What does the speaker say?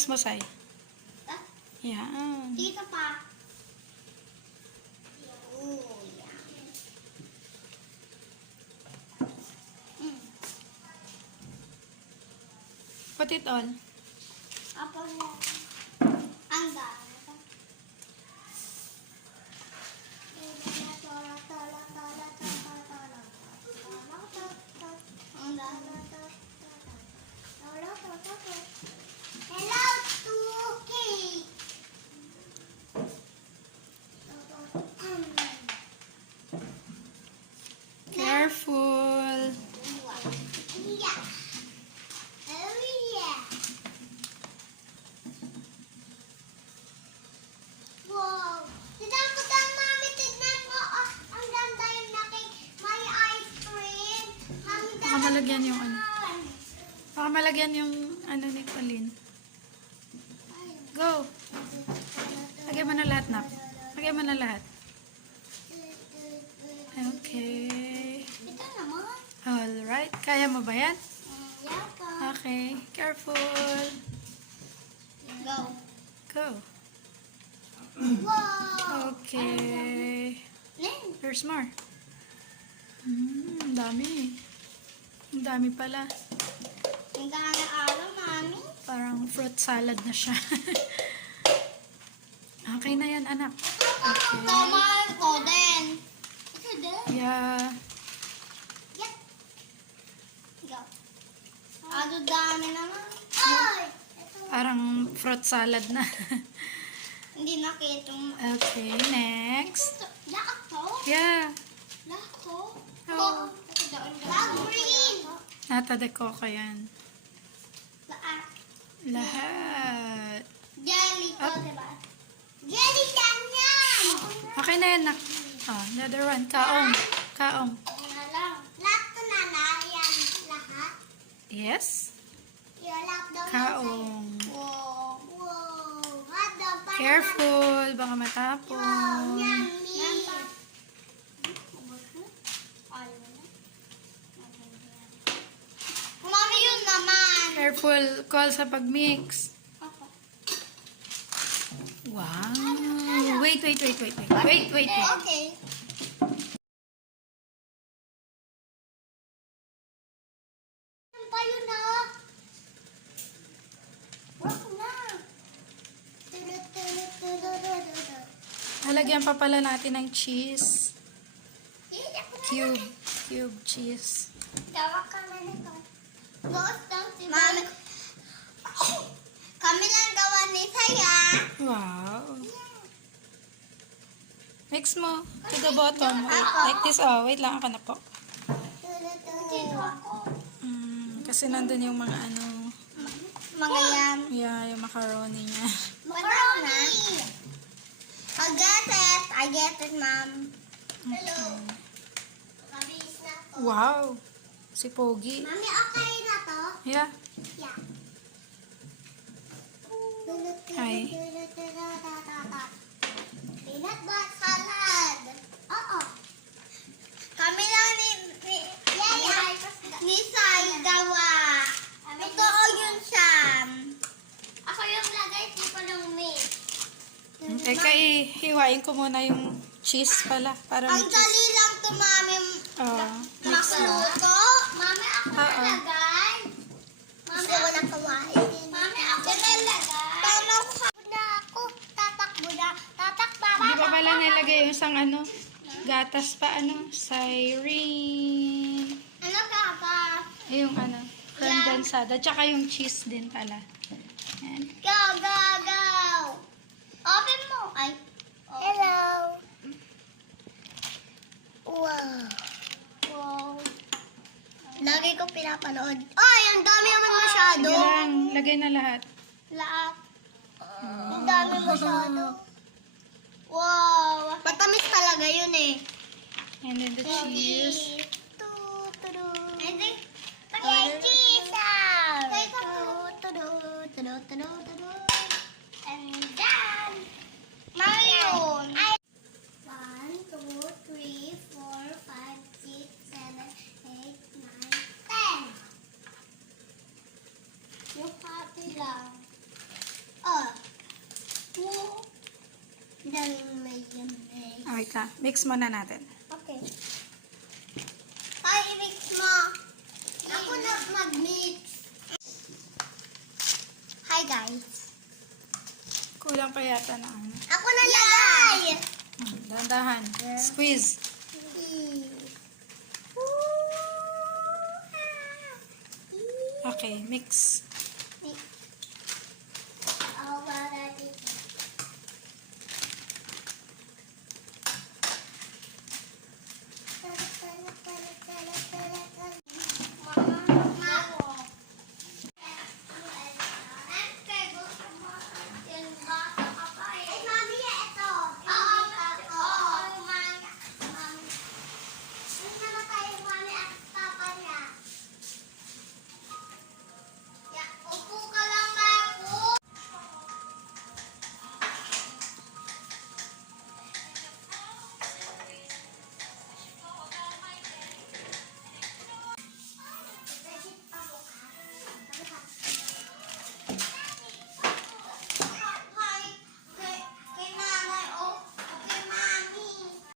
Press mo, Sai. Ah, Yan. dito pa. Oh, yan. Put it all. Apa mo? Ang dami. Hello, Tuki. Careful. Yeah. Oh, yeah. Wow. Tinakutan, Mami. Tignan mo. Oh, ang ganda yung may ice cream. Mami, Baka malagyan yung ano. Baka malagyan yung ano ni Pauline. Go. Lagyan mo na lahat, Nak. Lagyan mo na lahat. Okay. Ito naman. Alright. Kaya mo ba yan? Yapa. Okay. Careful. Go. Go. Wow. Okay. Nen. There's more. Ang dami. Ang dami pala. Ang gana araw, Mami. Parang fruit salad na siya. Okay na yan, anak. Tama ko din. Ito din. Yeah. Yep. Go. Ano dami naman. Ay! Ito. Parang fruit salad na. Hindi nakita mo. Okay, next. Lahat to? Yeah. Lahat to? Oo. Lahat green. Nata de coco yan. Lahat. Lahat. Jelly to, Up. diba? Jelly yan! Okay na yan, nak. Oh, another one. Kaong. Kaong. Ano lang. Lahat to na yan. Lahat. Yes. Yung lahat daw. Kaong. Wow. Wow. Hot dog pa. Careful. Baka Wow, matapon. yummy. Mami, yun naman. Careful. Call sa pag-mix. Wow. Wait. Wait. Okay. Ano pa yun na? Wag na. Halagyan pa pala natin ng cheese. Cube cheese. Tawa ka na nito. Boss daw si Mami. Kami lang gawa ni Saya. Wow. Mix mo to the bottom. Wait, like this. Oh, wait lang. Ako na po. Dito ako. Kasi nandun yung mga ano. Mga yan. Yeah, yung macaroni niya. Macaroni. I get it, Mom. Hello. Mabilis na to. Wow. Si Pogi. Mami, okay na to? Yeah. Yeah. Hi. Peanut butter salad. Oo. Kami lang ni Sai gawa. Totoo yun, Sam. Ako yung lagay, di pa ng milk. Teka, hiwain ko muna yung cheese pala. Para may Ang cheese. dali lang to, Mami. Oh, mix mo. Makluto. Mami, ako Oo. nalagay. Mami, ako na kawain. Mami, ako nalagay. Paano ako? Tatakbo na. Tatakbo. Di ba pala nilagay yung isang ano? Gatas pa ano? Cyrene. Ano ka pa? Yung ano? Condensada. Tsaka yung cheese din pala. Yan. Go, go, go. Open mo. Ay. Hello. Wow. Wow. Lagi ko pinapanood. Ay, ang dami naman masyado. Sige lang. Lagay na lahat. Lahat. Ang dami masyado. Wow. Matamis talaga yun eh. And then the cheese. And then, cheese out. And then, mayroon. 1, 2, 3, 4, 5, 6, 7, 8, 9, 10. Yung hati lang. Wait lang. Mix muna natin. Okay. Ay, i-mix mo. Ako na mag-mix. Hi, guys. Kulang pa yata na ano. Ako na lagay. Dahan-dahan. Squeeze. Okay, mix.